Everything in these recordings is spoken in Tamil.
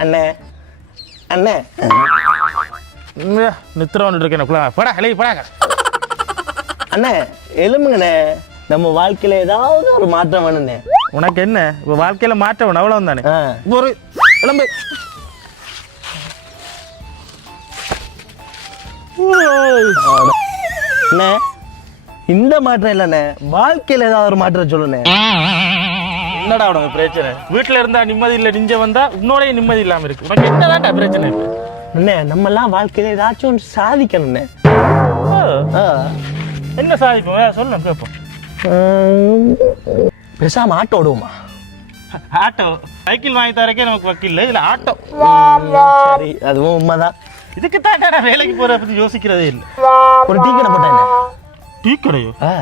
அண்ணே நித்திர வந்துட்டு இருக்கேன் படா ஹலே படாங்க அண்ணே எலும்புங்கண்ணே நம்ம வாழ்க்கையில ஏதாவது ஒரு மாற்றம் வேணுண்ணே உனக்கு என்ன? இப்போ வாழ்க்கையில மாற்றம் வேணும் அவ்வளோ தானே. ஒரு அண்ணே இந்த மாற்றம் இல்லைண்ணே. வாழ்க்கையில ஏதாவது ஒரு மாற்றம் சொல்லுண்ணே. என்னடா உனக்கு பிரச்சனை? வீட்டுல இருந்தா நிம்மதி இல்ல நிஞ்ச வந்தா உன்னோடய நிம்மதி இல்லாம இருக்கு. உனக்கு என்னதான்டா பிரச்சனை. அண்ணே நம்ம எல்லாம் வாழ்க்கையில ஏதாச்சும் ஒன்று சாதிக்கணும்ண்ணே. என்ன சாதிப்போம் சொல்லு கேட்போம் பேசாம ஆட்டோ ஓடுவோமா? ஆட்டோ. சைக்கிள் வாங்கி தரக்கே நமக்கு வக்கீல் இதுல ஆட்டோ. சரி அதுவும் உண்மைதான். இதுக்கு தான் வேலைக்கு போற பத்தி யோசிக்கிறதே இல்லை. ஒரு டீ கடை போட்டேன் டீ கடையோ? ஆ.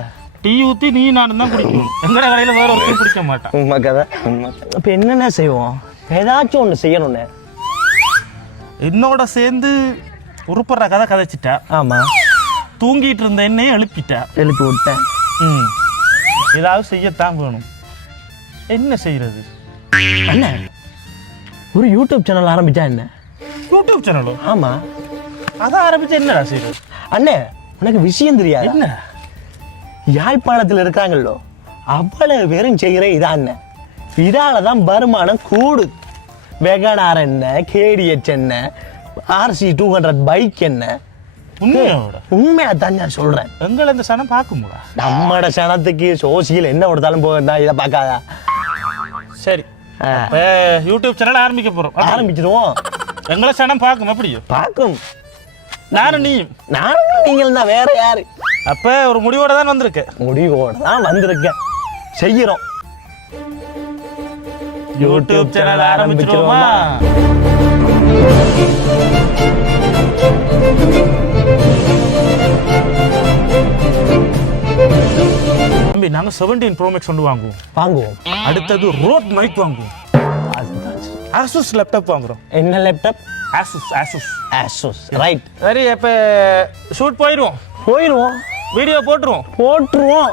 டீ ஊத்தி நீ நானும் தான் குடிக்கணும். எங்கட கடையில வேற ஒருத்தரும் குடிக்க மாட்டான். உண்மை கதை உண்மை இப்போ என்னென்ன செய்வோம்? ஏதாச்சும் ஒன்று செய்யணுண்ணே என்னோட சேர்ந்து உருப்படுற கதை கதைச்சிட்டா. ஆமா. தூங்கிட்டு இருந்த என்னையும் எழுப்பிட்டா. எழுப்பி விட்டேன் ம். ஏதாவது செய்யத்தான் வேணும். என்ன செய்யறது அண்ணே ஒரு யூடியூப் சேனல் ஆரம்பிச்சா என்ன? யூடியூப் சேனலோ? ஆமா. அதை ஆரம்பிச்சு என்னடா செய்யறது அண்ணே உனக்கு விஷயம் தெரியாது? என்ன? யாழ்ப்பாணத்தில் இருக்காங்களோ அவ்வளவு பேரும் செய்கிற இதான் இதால தான் வருமானம் கூடுது வெகனார் என்ன கேடிஎச் என்ன ஆர்சி டூ ஹண்ட்ரட் பைக் என்ன? உண்மையா தான் நான் சொல்றேன். எங்களை இந்த சனம் பார்க்கும்போதா நம்மட சனத்துக்கு சோசியல் என்ன கொடுத்தாலும் போகண்டா இதை பார்க்காதா? சரி யூடியூப் சேனல் ஆரம்பிக்க போறோம். அப்ப ஆரம்பிச்சிருவோம் எங்களை சனம் பார்க்கும் அப்படியோ? பார்க்கும். நானும் நீயும். நானும் நீங்கள் தான் வேற யாரு? அப்ப ஒரு முடிவோட தான் வந்திருக்க. முடிவோட தான் வந்திருக்கேன். செய்கிறோம். யூடியூப் சேனல் ஆரம்பிச்சிருவோமா? தம்பி நாங்க செவன்டீன் ப்ரோ மேக்ஸ் ஒன்று வாங்குவோம். வாங்குவோம். அடுத்தது ரோட் மைக் வாங்குவோம். ஆசூஸ் லேப்டாப் வாங்குறோம். என்ன laptop Asus Asus Asus right சரி அப்ப ஷூட் போயிடுவோம். போயிடுவோம். வீடியோ போட்டுருவோம். போட்டுருவோம்.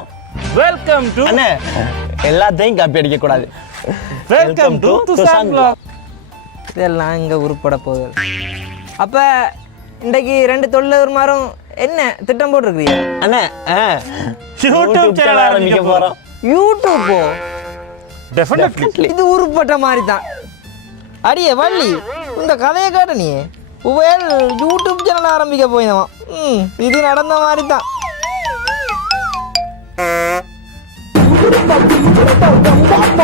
வெல்கம் டு அண்ணே எல்லாத்தையும் காப்பி அடிக்க கூடாது வெல்கம் டு vlog. இதெல்லாம் இங்கே உருப்பட போகுது. அப்போ இன்றைக்கு ரெண்டு தொழிலதிபர்மாரும் என்ன திட்டம் போட்டிருக்கிறீங்க? அண்ணே யூடியூப் சேனல் ஆரம்பிக்க போறோம். யூடியூப்போ டெஃபினெட்லி இது உருப்பட்ட மாதிரி தான். அடியே வள்ளி இந்த கதையை கேட்ட நீ? யூடியூப் சேனல் ஆரம்பிக்க போயினவன். ம் இது நடந்த மாதிரி தான்.